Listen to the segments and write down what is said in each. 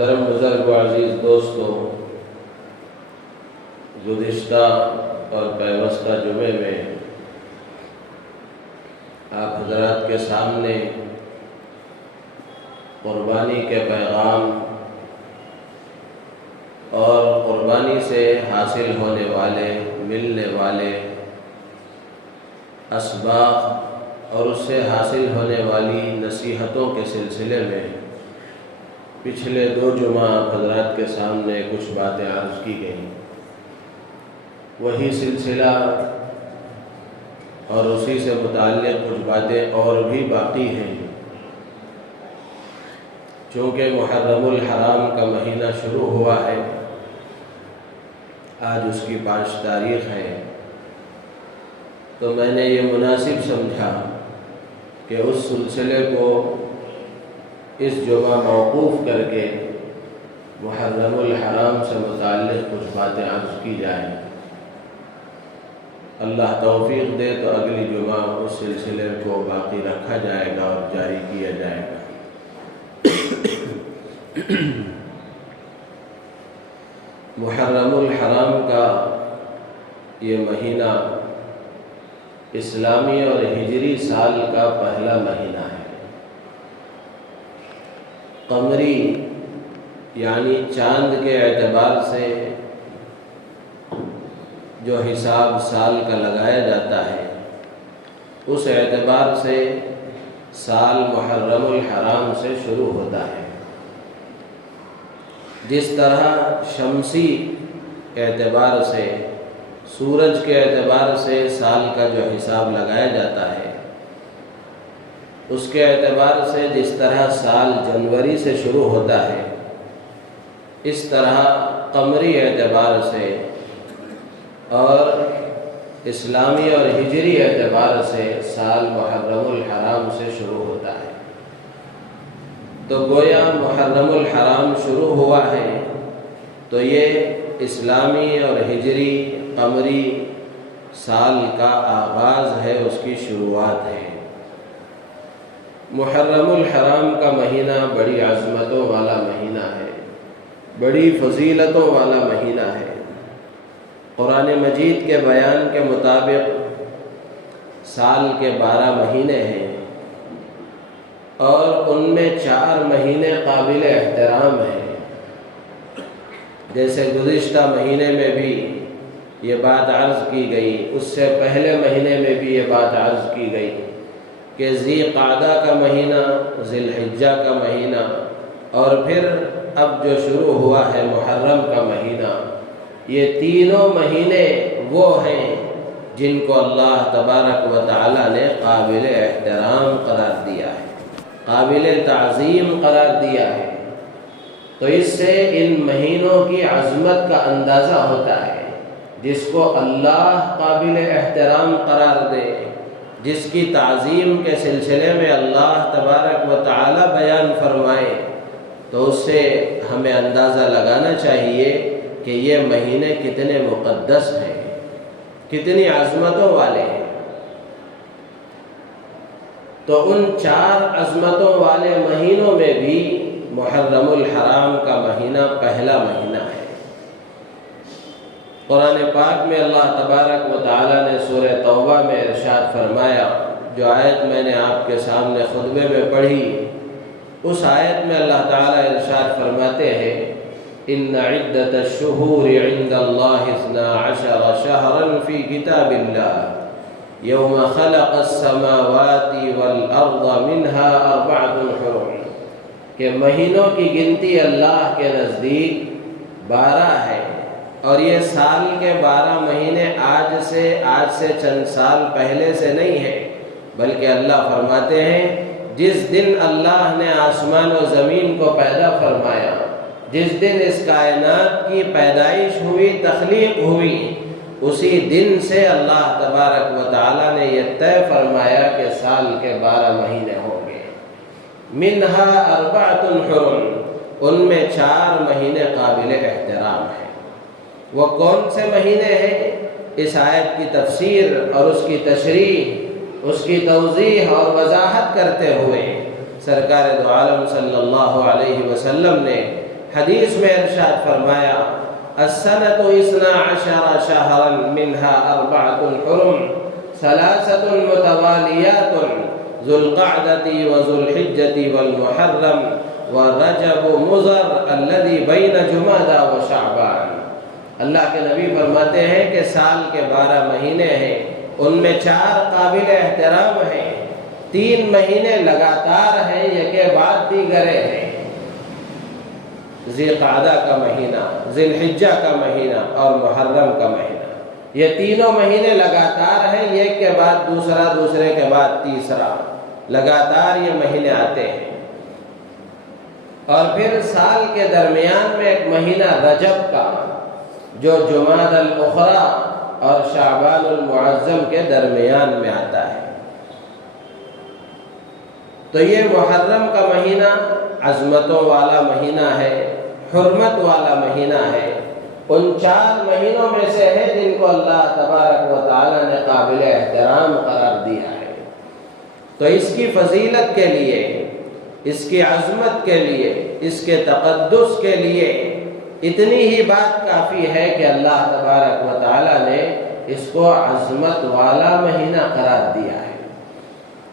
محترم بزرگ و عزیز دوستوں، گزشتہ اور پیوستہ جمعے میں آپ حضرات کے سامنے قربانی کے پیغام اور قربانی سے حاصل ہونے والے ملنے والے اسباق اور اس سے حاصل ہونے والی نصیحتوں کے سلسلے میں پچھلے 2 جمعہ آپ حضرات کے سامنے کچھ باتیں عرض کی گئیں۔ وہی سلسلہ اور اسی سے متعلق کچھ باتیں اور بھی باقی ہیں۔ چونکہ محرم الحرام کا مہینہ شروع ہوا ہے، آج اس کی 5 تاریخ ہے، تو میں نے یہ مناسب سمجھا کہ اس سلسلے کو اس جمعہ موقوف کر کے محرم الحرام سے متعلق کچھ باتیں عرض کی جائیں۔ اللہ توفیق دے تو اگلی جمعہ اس سلسلے کو باقی رکھا جائے گا اور جاری کیا جائے گا۔ محرم الحرام کا یہ مہینہ اسلامی اور ہجری سال کا پہلا مہینہ ہے۔ قمری یعنی چاند کے اعتبار سے جو حساب سال کا لگایا جاتا ہے، اس اعتبار سے سال محرم الحرام سے شروع ہوتا ہے۔ جس طرح شمسی اعتبار سے، سورج کے اعتبار سے سال کا جو حساب لگایا جاتا ہے، اس کے اعتبار سے جس طرح سال جنوری سے شروع ہوتا ہے، اس طرح قمری اعتبار سے اور اسلامی اور ہجری اعتبار سے سال محرم الحرام سے شروع ہوتا ہے۔ تو گویا محرم الحرام شروع ہوا ہے تو یہ اسلامی اور ہجری قمری سال کا آغاز ہے، اس کی شروعات ہے۔ محرم الحرام کا مہینہ بڑی عظمتوں والا مہینہ ہے، بڑی فضیلتوں والا مہینہ ہے۔ قرآن مجید کے بیان کے مطابق سال کے 12 مہینے ہیں اور ان میں 4 مہینے قابل احترام ہیں۔ جیسے گزشتہ مہینے میں بھی یہ بات عرض کی گئی، اس سے پہلے مہینے میں بھی یہ بات عرض کی گئی کہ ذی قعدہ کا مہینہ، ذی الحجہ کا مہینہ اور پھر اب جو شروع ہوا ہے محرم کا مہینہ، یہ تینوں مہینے وہ ہیں جن کو اللہ تبارک و تعالی نے قابل احترام قرار دیا ہے، قابل تعظیم قرار دیا ہے۔ تو اس سے ان مہینوں کی عظمت کا اندازہ ہوتا ہے۔ جس کو اللہ قابل احترام قرار دے، جس کی تعظیم کے سلسلے میں اللہ تبارک و تعالی بیان فرمائے، تو اس سے ہمیں اندازہ لگانا چاہیے کہ یہ مہینے کتنے مقدس ہیں، کتنی عظمتوں والے ہیں۔ تو ان 4 عظمتوں والے مہینوں میں بھی محرم الحرام کا مہینہ پہلا مہینہ ہے۔ قرآن پاک میں اللہ تبارک و تعالی نے سورہ توبہ میں ارشاد فرمایا، جو آیت میں نے آپ کے سامنے خطبے میں پڑھی، اس آیت میں اللہ تعالی ارشاد فرماتے ہیں، ان عدت الشہور عند اللہ 12 شہرا فی کتاب اللہ یوم خلق السماوات والارض منها 4 حرم، کہ مہینوں کی گنتی اللہ کے نزدیک 12 ہے، اور یہ سال کے 12 مہینے آج سے چند سال پہلے سے نہیں ہے، بلکہ اللہ فرماتے ہیں جس دن اللہ نے آسمان و زمین کو پیدا فرمایا، جس دن اس کائنات کی پیدائش ہوئی، تخلیق ہوئی، اسی دن سے اللہ تبارک و تعالی نے یہ طے فرمایا کہ سال کے 12 مہینے ہوں گے۔ منہا 4 حرم، ان میں 4 مہینے قابل احترام ہیں۔ وہ کون سے مہینے ہیں؟ اس آیت کی تفسیر اور اس کی تشریح، اس کی توضیح اور وضاحت کرتے ہوئے سرکار دو عالم صلی اللہ علیہ وسلم نے حدیث میں ارشاد فرمایا السنۃ اثنا عشر شہرا منها اربعۃ حرم ثلاثۃ متوالیات ذو القعدۃ وذو الحجۃ والمحرم ورجب مضر الذي بین جمادى وشعبان۔ اللہ کے نبی فرماتے ہیں کہ سال کے 12 مہینے ہیں، ان میں 4 قابل احترام ہیں، 3 مہینے لگاتار ہیں، یکے بعد دیگرے ہیں۔ ذی قعدہ کا مہینہ، ذی الحجہ کا مہینہ اور محرم کا مہینہ، یہ تینوں مہینے لگاتار ہیں، ایک کے بعد دوسرا، دوسرے کے بعد تیسرا، لگاتار یہ مہینے آتے ہیں۔ اور پھر سال کے درمیان میں ایک مہینہ رجب کا جو جمادی الاخری اور شعبان المعظم کے درمیان میں آتا ہے۔ تو یہ محرم کا مہینہ عظمتوں والا مہینہ ہے، حرمت والا مہینہ ہے، ان 4 مہینوں میں سے ہے جن کو اللہ تبارک و تعالی نے قابل احترام قرار دیا ہے۔ تو اس کی فضیلت کے لیے، اس کی عظمت کے لیے، اس کے تقدس کے لیے اتنی ہی بات کافی ہے کہ اللہ تبارک و تعالی نے اس کو عظمت والا مہینہ قرار دیا ہے۔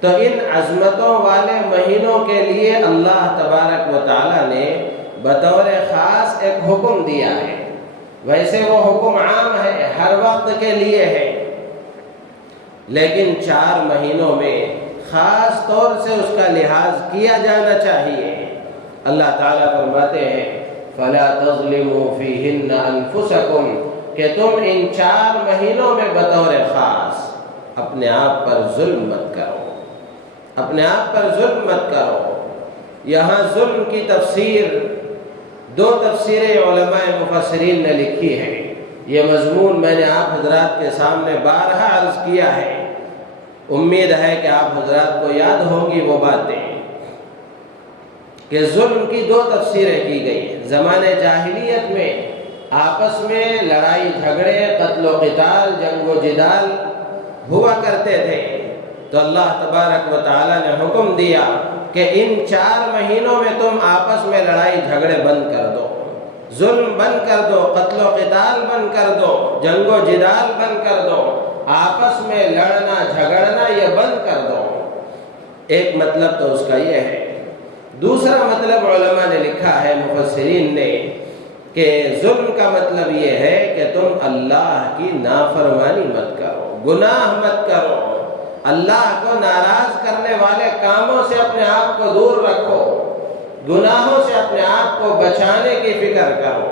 تو ان عظمتوں والے مہینوں کے لیے اللہ تبارک و تعالی نے بطور خاص ایک حکم دیا ہے۔ ویسے وہ حکم عام ہے، ہر وقت کے لیے ہے، لیکن 4 مہینوں میں خاص طور سے اس کا لحاظ کیا جانا چاہیے۔ اللہ تعالیٰ فرماتے ہیں فَلَا تَظْلِمُوا فِيهِنَّ أَنفُسَكُمْ کہ تم ان 4 مہینوں میں بطور خاص اپنے آپ پر ظلم مت کرو، اپنے آپ پر ظلم مت کرو۔ یہاں ظلم کی تفسیر 2 تفسیریں علماء مفسرین نے لکھی ہیں۔ یہ مضمون میں نے آپ حضرات کے سامنے بارہا عرض کیا ہے، امید ہے کہ آپ حضرات کو یاد ہوگی وہ باتیں کہ ظلم کی 2 تفسیریں کی گئی ہیں۔ زمانے جاہلیت میں آپس میں لڑائی جھگڑے، قتل و قتال، جنگ و جدال ہوا کرتے تھے، تو اللہ تبارک و تعالی نے حکم دیا کہ ان 4 مہینوں میں تم آپس میں لڑائی جھگڑے بند کر دو، ظلم بند کر دو، قتل و قتال بند کر دو، جنگ و جدال بند کر دو، آپس میں لڑنا جھگڑنا یہ بند کر دو۔ ایک مطلب تو اس کا یہ ہے۔ دوسرا مطلب علماء نے لکھا ہے، مفسرین نے، کہ ظلم کا مطلب یہ ہے کہ تم اللہ کی نافرمانی مت کرو، گناہ مت کرو، اللہ کو ناراض کرنے والے کاموں سے اپنے آپ کو دور رکھو، گناہوں سے اپنے آپ کو بچانے کی فکر کرو۔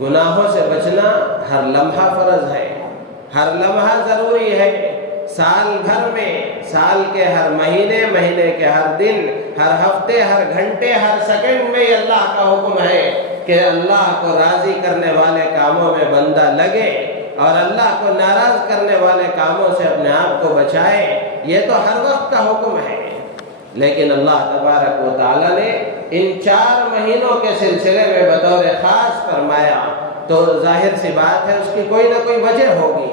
گناہوں سے بچنا ہر لمحہ فرض ہے، ہر لمحہ ضروری ہے۔ سال بھر میں، سال کے ہر مہینے، مہینے کے ہر دن، ہر ہفتے، ہر گھنٹے، ہر سیکنڈ میں یہ اللہ کا حکم ہے کہ اللہ کو راضی کرنے والے کاموں میں بندہ لگے اور اللہ کو ناراض کرنے والے کاموں سے اپنے آپ کو بچائے۔ یہ تو ہر وقت کا حکم ہے، لیکن اللہ تبارک و تعالی نے ان 4 مہینوں کے سلسلے میں بطور خاص فرمایا، تو ظاہر سی بات ہے اس کی کوئی نہ کوئی وجہ ہوگی۔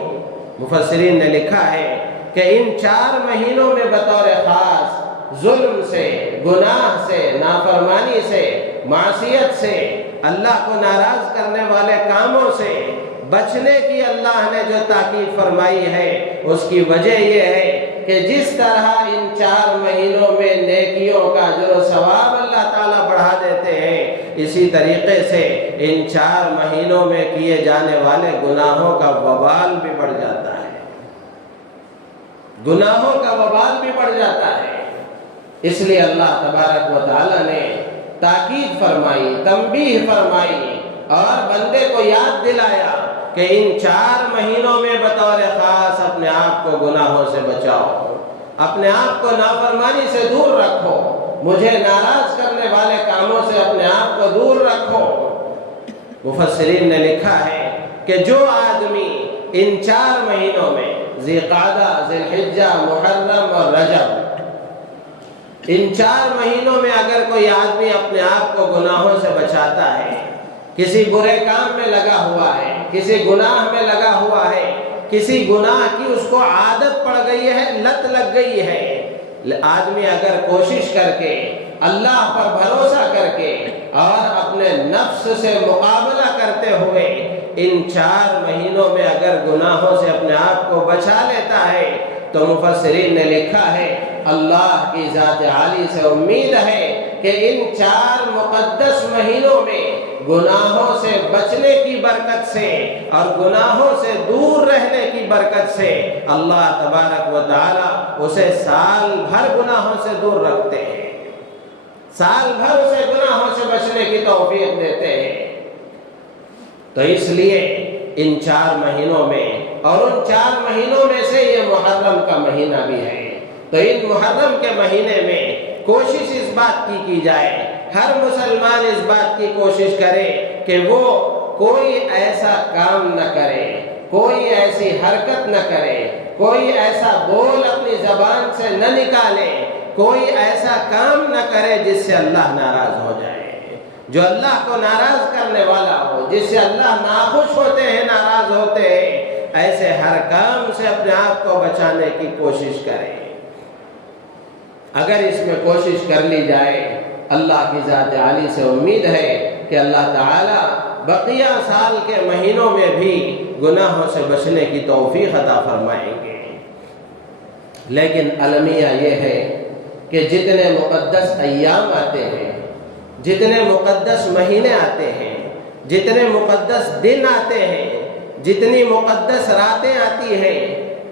مفسرین نے لکھا ہے کہ ان 4 مہینوں میں بطور خاص ظلم سے، گناہ سے، نافرمانی سے، معصیت سے، اللہ کو ناراض کرنے والے کاموں سے بچنے کی اللہ نے جو تاکید فرمائی ہے، اس کی وجہ یہ ہے کہ جس طرح ان 4 مہینوں میں نیکیوں کا اجر و ثواب اللہ تعالیٰ بڑھا دیتے ہیں، اسی طریقے سے ان 4 مہینوں میں کیے جانے والے گناہوں کا وبال بھی بڑھ جاتا ہے، گناہوں کا وبال بھی بڑھ جاتا ہے۔ اس لیے اللہ تبارک و تعالیٰ نے تاکید فرمائی، تنبیہ فرمائی اور بندے کو یاد دلایا کہ ان 4 مہینوں میں بطور خاص اپنے آپ کو گناہوں سے بچاؤ، اپنے آپ کو نافرمانی سے دور رکھو، مجھے ناراض کرنے والے کاموں سے اپنے آپ کو دور رکھو۔ مفسرین نے لکھا ہے کہ جو آدمی ان 4 مہینوں میں ذی قعدہ، ذی الحجہ، محرم اور رجب، ان 4 مہینوں میں اگر کوئی آدمی اپنے آپ کو گناہوں سے بچاتا ہے، کسی برے کام میں لگا ہوا ہے، کسی گناہ میں لگا ہوا ہے، کسی گناہ کی اس کو عادت پڑ گئی ہے، لت لگ گئی ہے، آدمی اگر کوشش کر کے، اللہ پر بھروسہ کر کے اور اپنے نفس سے مقابلہ کرتے ہوئے ان 4 مہینوں میں اگر گناہوں سے اپنے آپ کو بچا لیتا ہے تو مفسرین نے لکھا ہے اللہ کی ذات عالی سے امید ہے کہ ان 4 مقدس مہینوں میں گناہوں سے بچنے کی برکت سے اور گناہوں سے دور رہنے کی برکت سے اللہ تبارک و تعالی اسے سال بھر گناہوں سے دور رکھتے ہیں، سال بھر اسے گناہوں سے بچنے کی توفیق دیتے ہیں۔ تو اس لیے ان 4 مہینوں میں، اور ان 4 مہینوں میں سے یہ محرم کا مہینہ بھی ہے، تو ان محرم کے مہینے میں کوشش اس بات کی جائے، ہر مسلمان اس بات کی کوشش کرے کہ وہ کوئی ایسا کام نہ کرے، کوئی ایسی حرکت نہ کرے، کوئی ایسا بول اپنی زبان سے نہ نکالے، کوئی ایسا کام نہ کرے جس سے اللہ ناراض ہو جائے، جو اللہ کو ناراض کرنے والا ہو، جس سے اللہ ناخوش ہوتے ہیں، ناراض ہوتے ہیں، ایسے ہر کام سے اپنے آپ کو بچانے کی کوشش کرے۔ اگر اس میں کوشش کر لی جائے، اللہ کی ذات عالی سے امید ہے کہ اللہ تعالی بقیہ سال کے مہینوں میں بھی گناہوں سے بچنے کی توفیق عطا فرمائیں گے۔ لیکن المیہ یہ ہے کہ جتنے مقدس ایام آتے ہیں، جتنے مقدس مہینے آتے ہیں، جتنے مقدس دن آتے ہیں، جتنی مقدس راتیں آتی ہیں،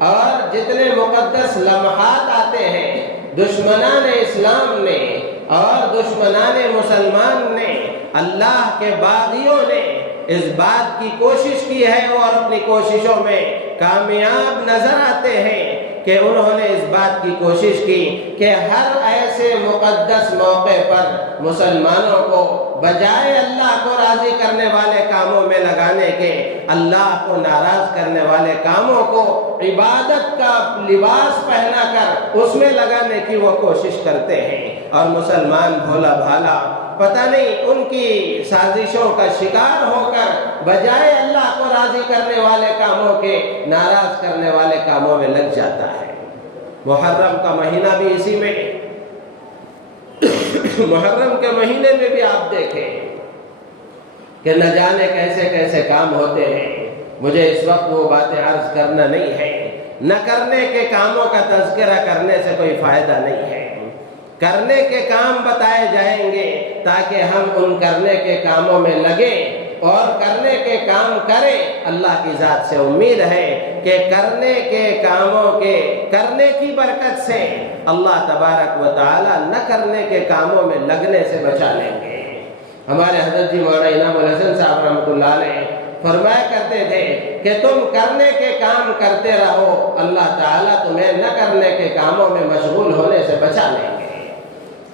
اور جتنے مقدس لمحات آتے ہیں، دشمنان اسلام نے اور دشمنان مسلمان نے، اللہ کے باغیوں نے اس بات کی کوشش کی ہے اور اپنی کوششوں میں کامیاب نظر آتے ہیں کہ انہوں نے اس بات کی کوشش کی کہ ہر ایسے مقدس موقع پر مسلمانوں کو بجائے اللہ کو راضی کرنے والے کاموں میں لگانے کے، اللہ کو ناراض کرنے والے کاموں کو عبادت کا لباس پہنا کر اس میں لگانے کی وہ کوشش کرتے ہیں، اور مسلمان بھولا بھالا پتہ نہیں ان کی سازشوں کا شکار ہو کر بجائے اللہ کو راضی کرنے والے کاموں کے ناراض کرنے والے کاموں میں لگ جاتا ہے۔ محرم کا مہینہ بھی اسی میں، محرم کے مہینے میں بھی آپ دیکھیں کہ نہ جانے کیسے کیسے کام ہوتے ہیں۔ مجھے اس وقت وہ باتیں عرض کرنا نہیں ہے، نہ کرنے کے کاموں کا تذکرہ کرنے سے کوئی فائدہ نہیں ہے، کرنے کے کام بتائے جائیں گے تاکہ ہم ان کرنے کے کاموں میں لگیں اور کرنے کے کام کریں۔ اللہ کی ذات سے امید ہے کہ کرنے کے کاموں کے کرنے کی برکت سے اللہ تبارک و تعالی نہ کرنے کے کاموں میں لگنے سے بچا لیں گے۔ ہمارے حضرت جی مولانا انعام الحسن صاحب رحمۃ اللہ علیہ فرمایا کرتے تھے کہ تم کرنے کے کام کرتے رہو، اللہ تعالیٰ تمہیں نہ کرنے کے کاموں میں مشغول ہونے سے بچا لیں گے۔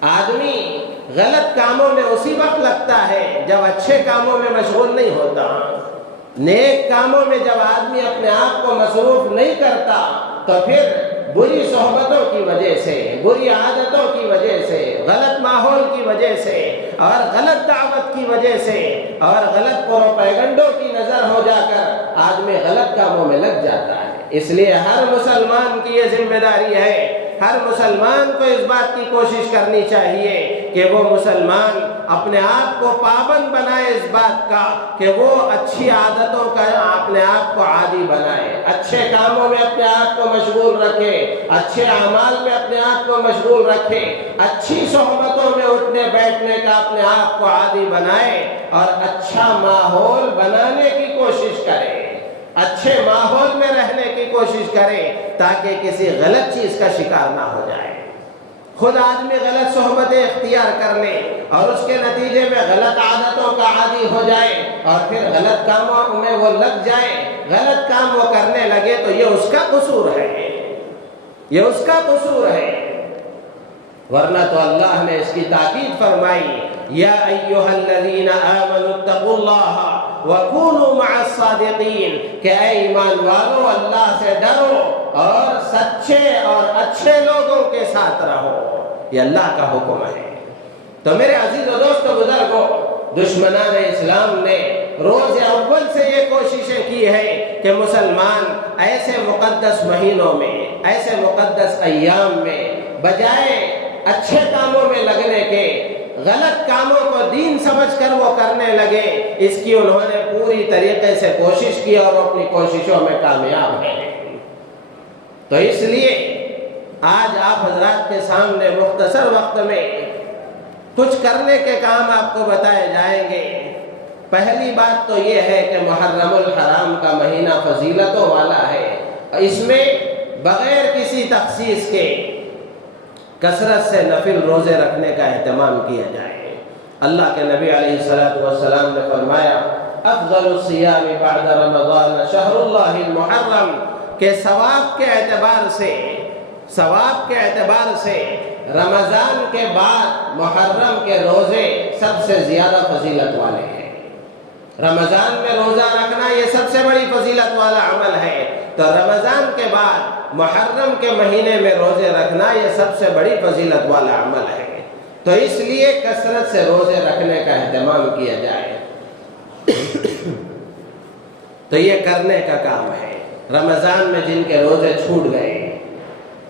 آدمی غلط کاموں میں اسی وقت لگتا ہے جب اچھے کاموں میں مشغول نہیں ہوتا۔ نیک کاموں میں جب آدمی اپنے آپ کو مصروف نہیں کرتا تو پھر بری صحبتوں کی وجہ سے، بری عادتوں کی وجہ سے، غلط ماحول کی وجہ سے، اور غلط دعوت کی وجہ سے، اور غلط پروپیگنڈوں کی نظر ہو جا کر آدمی غلط کاموں میں لگ جاتا ہے۔ اس لیے ہر مسلمان کی یہ ذمہ داری ہے، ہر مسلمان کو اس بات کی کوشش کرنی چاہیے کہ وہ مسلمان اپنے آپ کو پابند بنائے اس بات کا کہ وہ اچھی عادتوں کا اپنے آپ کو عادی بنائے، اچھے کاموں میں اپنے آپ کو مشغول رکھے، اچھے اعمال میں اپنے آپ کو مشغول رکھے، اچھی صحبتوں میں اٹھنے بیٹھنے کا اپنے آپ کو عادی بنائے، اور اچھا ماحول بنانے کی کوشش کرے، اچھے ماحول میں رہنے کی کوشش کرے تاکہ کسی غلط چیز کا شکار نہ ہو جائے۔ خود آدمی غلط صحبتیں اختیار کرنے اور اس کے نتیجے میں غلط عادتوں کا عادی ہو جائے اور پھر غلط کاموں میں وہ لگ جائے، غلط کام وہ کرنے لگے تو یہ اس کا قصور ہے، یہ اس کا قصور ہے۔ ورنہ تو اللہ نے اس کی تاکید فرمائی، یا ایھا الذین آمنوا اتقوا اللہ وکونوا مع الصادقین، کہ اے ایمان والو اللہ سے ڈرو اور سچے اور اچھے لوگوں کے ساتھ رہو، یہ اللہ کا حکم ہے۔ تو میرے عزیز و دوست و بزرگوں، دشمنان اسلام نے روز اول سے یہ کوششیں کی ہے کہ مسلمان ایسے مقدس مہینوں میں، ایسے مقدس ایام میں بجائے اچھے کاموں میں لگنے کے غلط کاموں کو دین سمجھ کر وہ کرنے لگے، اس کی انہوں نے پوری طریقے سے کوشش کی اور اپنی کوششوں میں کامیاب ہیں۔ تو اس لیے آج آپ حضرات کے سامنے مختصر وقت میں کچھ کرنے کے کام آپ کو بتائے جائیں گے۔ پہلی بات تو یہ ہے کہ محرم الحرام کا مہینہ فضیلتوں والا ہے، اس میں بغیر کسی تخصیص کے کثرت سے نفل روزے رکھنے کا اہتمام کیا جائے۔ اللہ کے نبی علیہ الصلوۃ والسلام نے فرمایا افضل الصیام بعد رمضان شہر اللہ المحرم، کہ ثواب کے اعتبار سے رمضان کے بعد محرم کے روزے سب سے زیادہ فضیلت والے ہیں۔ رمضان میں روزہ رکھنا یہ سب سے بڑی فضیلت والا عمل ہے، تو رمضان کے بعد محرم کے مہینے میں روزے رکھنا یہ سب سے بڑی فضیلت والا عمل ہے۔ تو اس لیے کثرت سے روزے رکھنے کا اہتمام کیا جائے۔ تو یہ کرنے کا کام ہے۔ رمضان میں جن کے روزے چھوٹ گئے،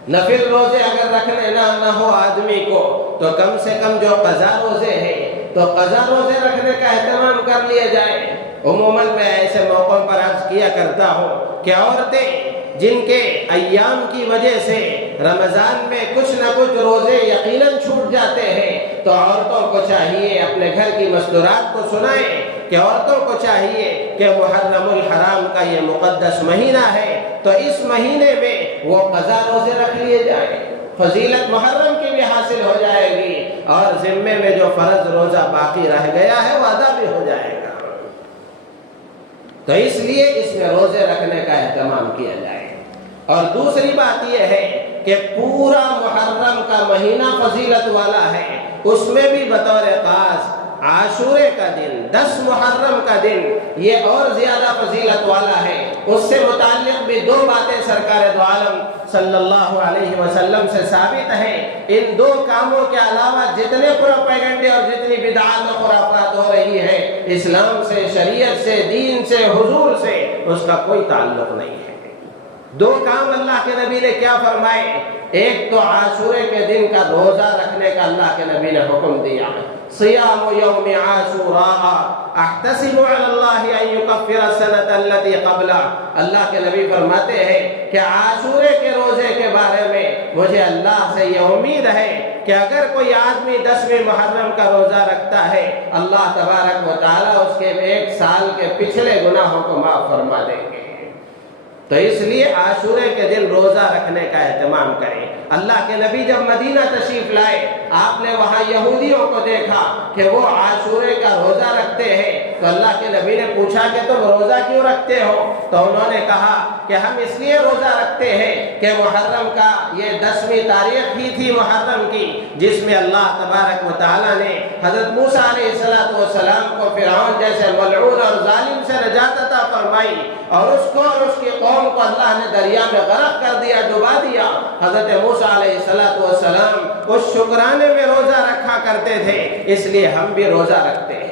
نفل روزے اگر رکھنے نہ ہو آدمی کو، تو کم سے کم جو قضا روزے ہیں تو قضا روزے رکھنے کا اہتمام کر لیا جائے۔ عموماً میں ایسے موقعوں پر عرض کیا کرتا ہوں کہ عورتیں جن کے ایام کی وجہ سے رمضان میں کچھ نہ کچھ روزے یقیناً چھوٹ جاتے ہیں، تو عورتوں کو چاہیے اپنے گھر کی مستورات کو سنائیں کہ عورتوں کو چاہیے کہ محرم الحرام کا یہ مقدس مہینہ ہے، تو اس مہینے میں وہ قضا روزے رکھ لیے جائیں، فضیلت محرم کی بھی حاصل ہو جائے گی اور ذمے میں جو فرض روزہ باقی رہ گیا ہے وہ ادا بھی ہو جائے گا۔ تو اس لیے اس میں روزے رکھنے کا اہتمام کیا جائے۔ اور دوسری بات یہ ہے کہ پورا محرم کا مہینہ فضیلت والا ہے، اس میں بھی بطور خاص عاشورے کا دن، 10 محرم کا دن یہ اور زیادہ فضیلت والا ہے۔ اس سے متعلق بھی 2 باتیں سرکار دو عالم صلی اللہ علیہ وسلم سے ثابت ہیں۔ ان 2 کاموں کے علاوہ جتنے پروپیگنڈے اور جتنی بدعات و خرافات ہو رہی ہے، اسلام سے، شریعت سے، دین سے، حضور سے اس کا کوئی تعلق نہیں ہے۔ 2 کام اللہ کے نبی نے کیا فرمائے؟ ایک تو عاشورے کے دن کا روزہ رکھنے کا اللہ کے نبی نے حکم دیا، صیام یوم عاشوراء احتسب علی اللہ ان یکفر السنۃ التي قبلہ۔ اللہ کے نبی فرماتے ہیں کہ عاشورے کے روزے کے بارے میں مجھے اللہ سے یہ امید ہے کہ اگر کوئی آدمی 10ویں محرم کا روزہ رکھتا ہے، اللہ تبارک و تعالی اس کے 1 سال کے پچھلے گناہوں کو معاف فرما دیں گے۔ تو اس لیے عاشورے کے دن روزہ رکھنے کا اہتمام کریں۔ اللہ کے نبی جب مدینہ تشریف لائے، آپ نے وہاں یہودیوں کو دیکھا کہ وہ عاشورے کا روزہ رکھتے ہیں، تو اللہ کے نبی نے پوچھا کہ تم روزہ کیوں رکھتے ہو؟ تو انہوں نے کہا کہ ہم اس لیے روزہ رکھتے ہیں کہ محرم کا یہ 10ویں تاریخ ہی تھی محرم کی، جس میں اللہ تبارک و تعالیٰ نے حضرت موسیٰ علیہ السلام کو فرعون جیسے ملعون اور ظالم سے نجات عطا فرمائی، اور اس کو اور اس کی قوم کو اللہ نے دریا میں غرق کر دیا، ڈبا دیا۔ حضرت موسیٰ علیہ السلام اس شکرانے میں روزہ رکھا کرتے تھے، اس لیے ہم بھی روزہ رکھتے ہیں۔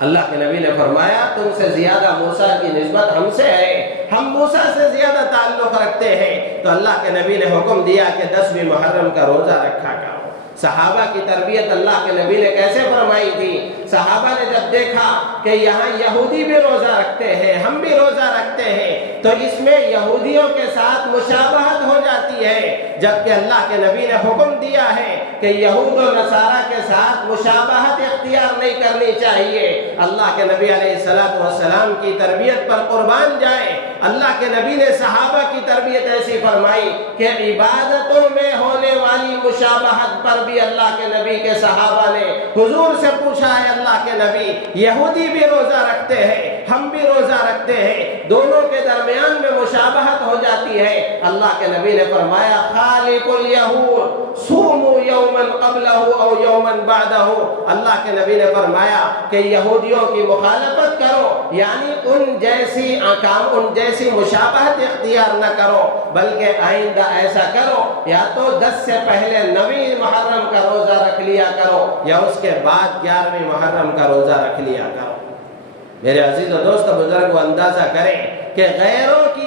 اللہ کے نبی نے فرمایا تم سے زیادہ موسیٰ کی نسبت ہم سے ہے، ہم موسیٰ سے زیادہ تعلق رکھتے ہیں۔ تو اللہ کے نبی نے حکم دیا کہ 10ویں محرم کا روزہ رکھا کرو۔ صحابہ کی تربیت اللہ کے نبی نے کیسے فرمائی تھی؟ صحابہ نے جب دیکھا کہ یہاں یہودی بھی روزہ رکھتے ہیں، ہم بھی روزہ رکھتے ہیں، تو اس میں یہودیوں کے ساتھ مشابہت ہو جاتی ہے، جبکہ اللہ کے نبی نے حکم دیا ہے کہ یہود و نصارہ کے ساتھ مشابہت اختیار نہیں کرنی چاہیے۔ اللہ کے نبی علیہ السلام کی تربیت پر قربان جائیں، اللہ کے نبی نے صحابہ کی تربیت ایسی فرمائی کہ عبادتوں میں ہونے والی مشابہت پر بھی اللہ کے نبی کے صحابہ نے حضور سے پوچھا ہے اللہ کے نبی یہودی بھی روزہ رکھتے ہیں، ہم بھی روزہ رکھتے ہیں، دونوں کے درمیان میں مشابہت ہو جاتی ہے۔ اللہ کے نبی نے فرمایا خالق الیہود صوموا یوما قبلہ او یوما بعدہ۔ اللہ کے نبی نے فرمایا کہ یہودیوں کی مخالفت کرو، یعنی ان جیسی مشابہت اختیار نہ کرو، بلکہ آئندہ ایسا کرو یا تو 10 سے پہلے 9ویں محرم کا روزہ رکھ لیا کرو یا اس کے بعد 11ویں محرم کا روزہ رکھ لیا کرو۔ میرے عزیز و دوست بزرگ اندازہ کریں کہ غیروں کی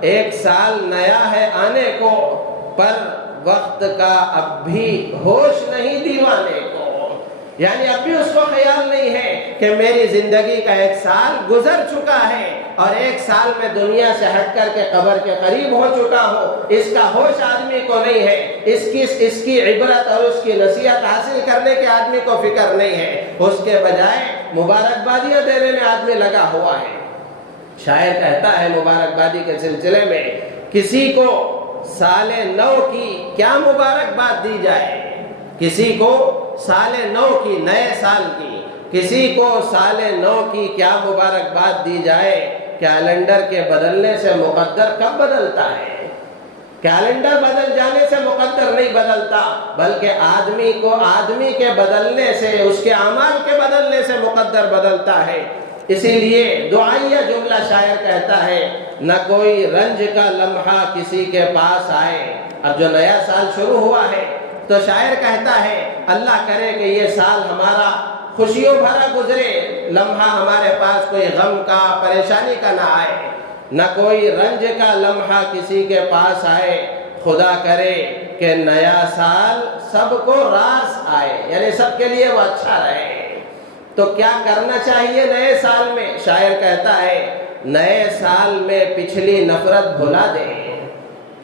ایک سال نیا ہے آنے کو، پر وقت کا اب بھی ہوش نہیں دیوانے کو، یعنی اب بھی اس کو خیال نہیں ہے کہ میری زندگی کا ایک سال گزر چکا ہے اور ایک سال میں دنیا سے ہٹ کر کے قبر کے قریب ہو چکا ہو، اس کا ہوش آدمی کو نہیں ہے، اس کی عبرت اور اس کی نصیحت حاصل کرنے کے آدمی کو فکر نہیں ہے، اس کے بجائے مبارکبادیاں دینے میں آدمی لگا ہوا ہے۔ شاعر کہتا ہے مبارکبادی کے سلسلے میں، کسی کو سال نو کی کیا مبارکباد دی جائے، کسی کو سال نو کی، نئے سال کی، کسی کو سال نو کی کیا مبارکباد دی جائے۔ کیلنڈر کے بدلنے سے مقدر کب بدلتا ہے؟ کیلنڈر بدل جانے سے مقدر نہیں بدلتا، بلکہ آدمی کو آدمی کے بدلنے سے، اس کے اعمال کے بدلنے سے مقدر بدلتا ہے۔ اسی لیے دعائیہ جملہ شاعر کہتا ہے، نہ کوئی رنج کا لمحہ کسی کے پاس آئے۔ اب جو نیا سال شروع ہوا ہے تو شاعر کہتا ہے اللہ کرے کہ یہ سال ہمارا خوشیوں بھرا گزرے، لمحہ ہمارے پاس کوئی غم کا، پریشانی کا نہ آئے، نہ کوئی رنج کا لمحہ کسی کے پاس آئے، خدا کرے کہ نیا سال سب کو راس آئے، یعنی سب کے لیے وہ اچھا رہے۔ تو کیا کرنا چاہیے نئے سال میں؟ شاعر کہتا ہے نئے سال میں پچھلی نفرت بھلا دیں،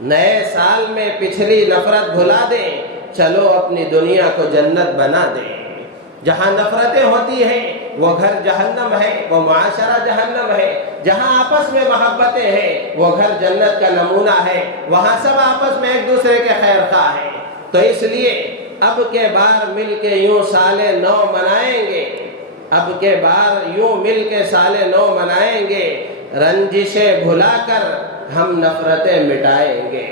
نئے سال میں پچھلی نفرت بھلا دیں، چلو اپنی دنیا کو جنت بنا دیں۔ جہاں نفرتیں ہوتی ہیں وہ گھر جہنم ہے، وہ معاشرہ جہنم ہے۔ جہاں آپس میں محبتیں ہیں وہ گھر جنت کا نمونہ ہے، وہاں سب آپس میں ایک دوسرے کے خیر خواہ ہیں۔ تو اس لیے اب کے بار مل کے یوں سال نو منائیں گے، اب کے بار یوں مل کے سال نو منائیں گے، رنجشیں بھلا کر ہم نفرتیں مٹائیں گے۔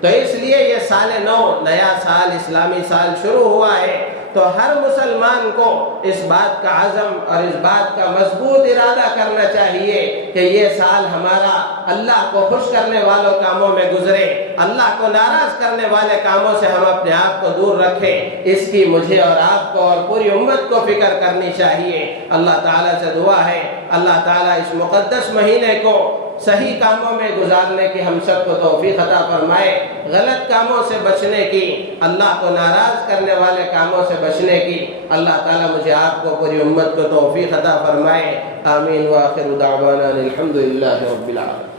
تو اس لیے یہ سال نو، نیا سال، اسلامی سال شروع ہوا ہے، تو ہر مسلمان کو اس بات کا عزم اور اس بات کا مضبوط ارادہ کرنا چاہیے کہ یہ سال ہمارا اللہ کو خوش کرنے والوں کاموں میں گزرے، اللہ کو ناراض کرنے والے کاموں سے ہم اپنے آپ کو دور رکھیں۔ اس کی مجھے اور آپ کو اور پوری امت کو فکر کرنی چاہیے۔ اللہ تعالیٰ سے دعا ہے اللہ تعالیٰ اس مقدس مہینے کو صحیح کاموں میں گزارنے کی ہم سب کو توفیق عطا فرمائے، غلط کاموں سے بچنے کی، اللہ کو ناراض کرنے والے کاموں سے بچنے کی اللہ تعالیٰ مجھے آپ کو پوری امت کو توفیق عطا فرمائے۔ آمین وآخر دعوانا الحمدللہ رب العالمین۔